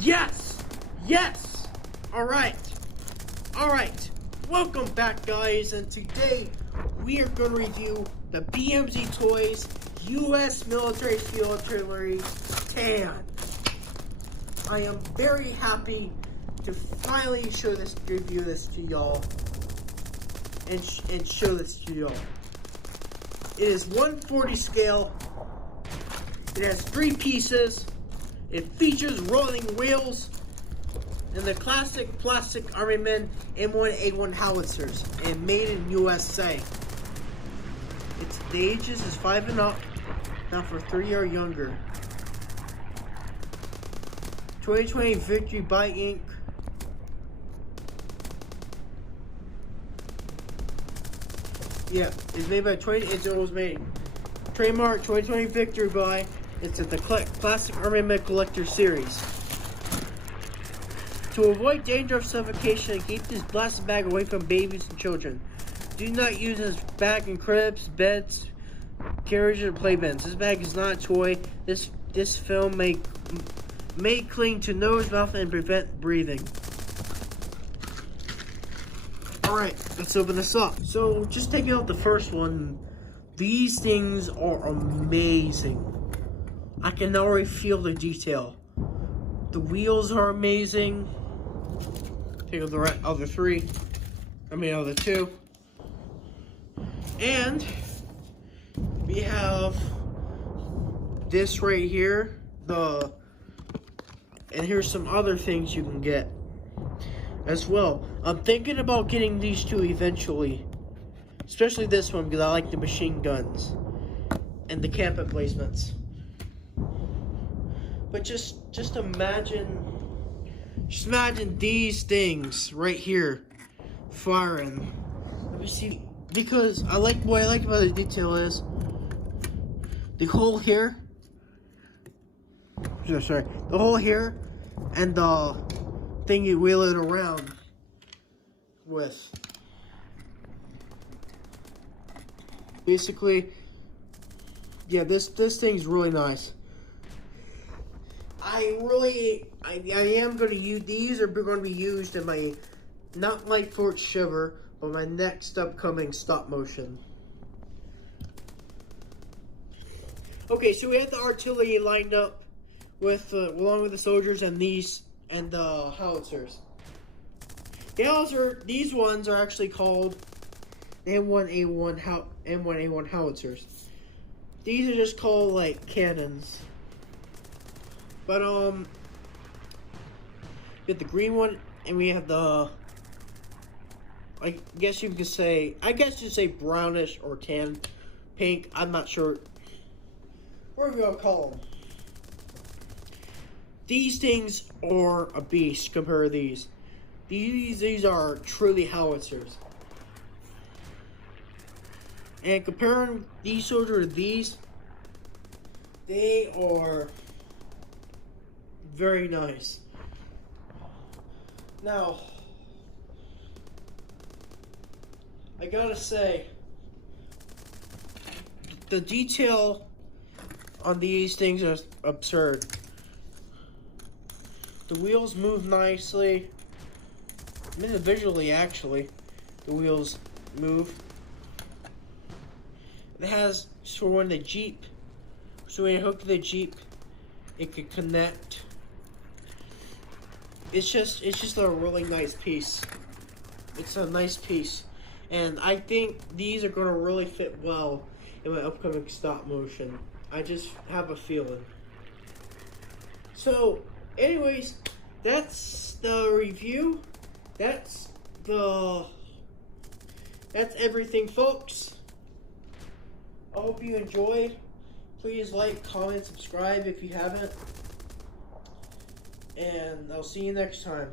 Yes! Yes! Alright. Alright. Welcome back, guys, and today we are going to review the BMC Toys U.S. Military Field Artillery TAN. I am very happy to finally review this to y'all and show this to y'all. It is 1/40 scale. It has 3 pieces. It features rolling wheels and the classic plastic Armament M1A1 Howisters and made in USA. The ages is 5 and up, not for 3 or younger. 2020 Victory by Inc. Yeah, it's made by it was made. Trademark 2020 Victory by. It's the Classic Armament Collector Series. To avoid danger of suffocation and keep this plastic bag away from babies and children, do not use this bag in cribs, beds, carriages, or playbins. This bag is not a toy. This film may cling to nose, mouth, and prevent breathing. Alright, let's open this up. So, just taking out the first one, these things are amazing. I can already feel the detail. The wheels are amazing. Take out the other 2. And we have this right here. And here's some other things you can get as well. I'm thinking about getting these 2 eventually. Especially this one because I like the machine guns and the camp emplacements. But just imagine these things right here firing. Let me see, because what I like about the detail is the hole here. Sorry, the hole here and the thing you wheel it around with. Basically, yeah, this thing's really nice. I am going to use, these are going to be used in my, not my Fort Shiver, but my next upcoming stop motion. Okay, so we have the artillery lined up with, along with the soldiers and the howitzers. These ones are actually called M1A1 Howitzers. These are just called, like, cannons. But, we have the green one, and we have the, I guess you say brownish or tan, pink, I'm not sure. Whatever you want to call them. These things are a beast compared to these. These are truly howitzers. And comparing these soldiers to these, they are very nice. Now, I gotta say, the detail on these things are absurd. The wheels move nicely. I mean, visually, actually, the wheels move. It has, so when the Jeep, so when you hook to the Jeep, it could connect. It's just a really nice piece. It's a nice piece. And I think these are going to really fit well in my upcoming stop motion. I just have a feeling. So, anyways, that's the review. That's everything, folks. I hope you enjoyed. Please like, comment, subscribe if you haven't. And I'll see you next time.